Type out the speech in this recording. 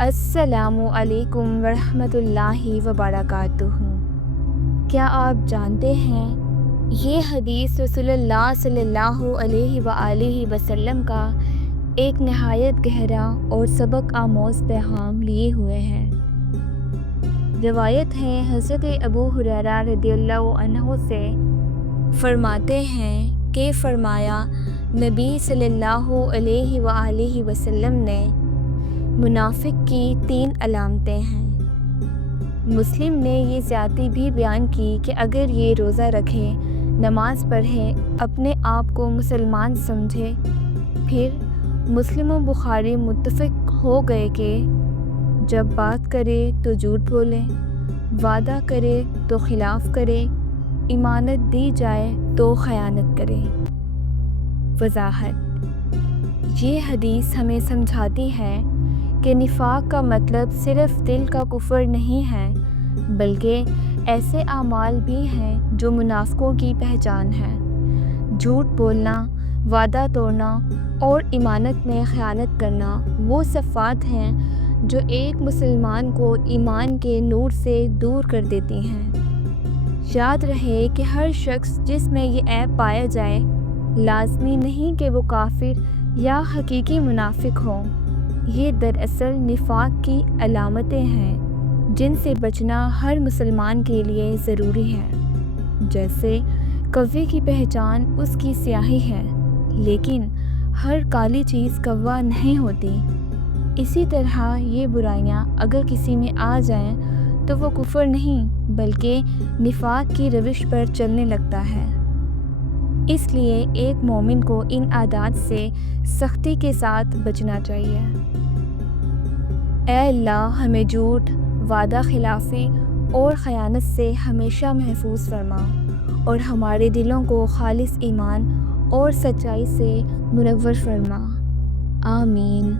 السلام علیکم ورحمۃ اللہ وبرکاتہ۔ کیا آپ جانتے ہیں یہ حدیث رسول اللہ صلی اللہ علیہ وآلہ وسلم کا ایک نہایت گہرا اور سبق آموز پیغام لیے ہوئے ہے۔ روایت ہے حضرت ابو ہریرہ رضی اللہ عنہ سے، فرماتے ہیں کہ فرمایا نبی صلی اللہ علیہ وآلہ وسلم نے منافق کی 3 علامتیں ہیں۔ مسلم نے یہ زیادتی بھی بیان کی کہ اگر یہ روزہ رکھے، نماز پڑھے، اپنے آپ کو مسلمان سمجھے، پھر مسلم و بخاری متفق ہو گئے کہ جب بات کرے تو جھوٹ بولے، وعدہ کرے تو خلاف کرے، امانت دی جائے تو خیانت کرے۔ وضاحت: یہ حدیث ہمیں سمجھاتی ہے کہ نفاق کا مطلب صرف دل کا کفر نہیں ہے، بلکہ ایسے اعمال بھی ہیں جو منافقوں کی پہچان ہے۔ جھوٹ بولنا، وعدہ توڑنا اور امانت میں خیانت کرنا وہ صفات ہیں جو ایک مسلمان کو ایمان کے نور سے دور کر دیتی ہیں۔ یاد رہے کہ ہر شخص جس میں یہ عیب پایا جائے، لازمی نہیں کہ وہ کافر یا حقیقی منافق ہو۔ یہ دراصل نفاق کی علامتیں ہیں جن سے بچنا ہر مسلمان کے لیے ضروری ہے۔ جیسے کوے کی پہچان اس کی سیاہی ہے، لیکن ہر کالی چیز کوا نہیں ہوتی، اسی طرح یہ برائیاں اگر کسی میں آ جائیں تو وہ کفر نہیں بلکہ نفاق کی روش پر چلنے لگتا ہے۔ اس لیے ایک مومن کو ان عادات سے سختی کے ساتھ بچنا چاہیے۔ اے اللہ، ہمیں جھوٹ، وعدہ خلافی اور خیانت سے ہمیشہ محفوظ فرما، اور ہمارے دلوں کو خالص ایمان اور سچائی سے منور فرما۔ آمین۔